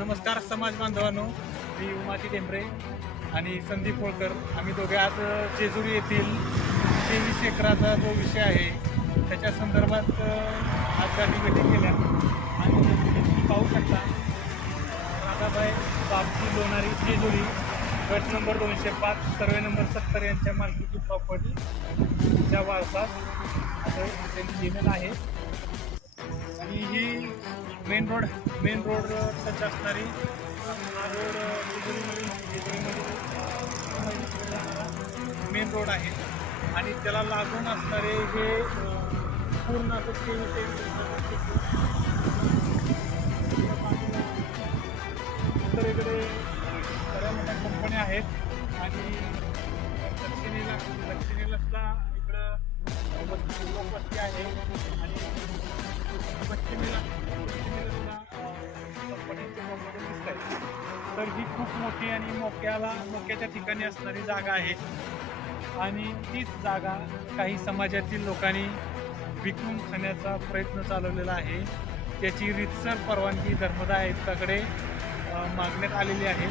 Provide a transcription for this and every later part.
नमस्कार समाज बांधवांनो, मी उमाजी टेंबरे आणि संदीप होळकर. आम्ही दोघे आज जेजुरी येथील 23 एकराचा जो विषय आहे त्याच्या संदर्भात आज गाठीभेटी केल्या आणि तुम्ही पाहू शकता राधाबाई बापजी लोणारी जेजुरी, गट नंबर 205, सर्वे नंबर 70 यांच्या मालकीची प्रॉपर्टी त्या वारसात असं त्यांची ईमेल आहे. आणि ही मेन रोड टच असणारी हा रोड जेजुरीमध्ये मेन रोड आहे आणि त्याला लागून असणारे हे पूर्ण असं 23 तर इकडे बऱ्या मोठ्या कंपन्या आहेत आणि दक्षिणेला इकडं लोकवस्ती आहे आणि पश्चिमेला कंपन्यांचे कंपनी दिसत आहेत. तर ही खूप मोठी आणि मोक्याच्या ठिकाणी असणारी जागा आहे आणि तीच जागा काही समाजातील लोकांनी विकून खाण्याचा प्रयत्न चालवलेला आहे. त्याची रीतसर परवानगी धर्मदाय आयुक्ताकडे मागण्यात आलेली आहे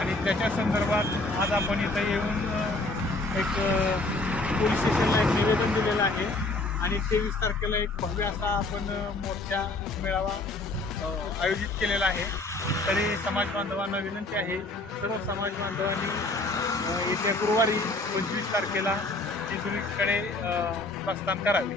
आणि त्याच्या संदर्भात आज आपण इथं येऊन एक पोलीस स्टेशनला एक निवेदन दिलेलं आहे आणि 23 तारखेला एक भव्य असा आपण मोर्चा मेळावा आयोजित केलेला आहे. तरी समाज बांधवांना विनंती आहे, सर्व समाज बांधवांनी येत्या गुरुवारी 25 तारखेला जेजुरीकडे प्रस्थान करावे.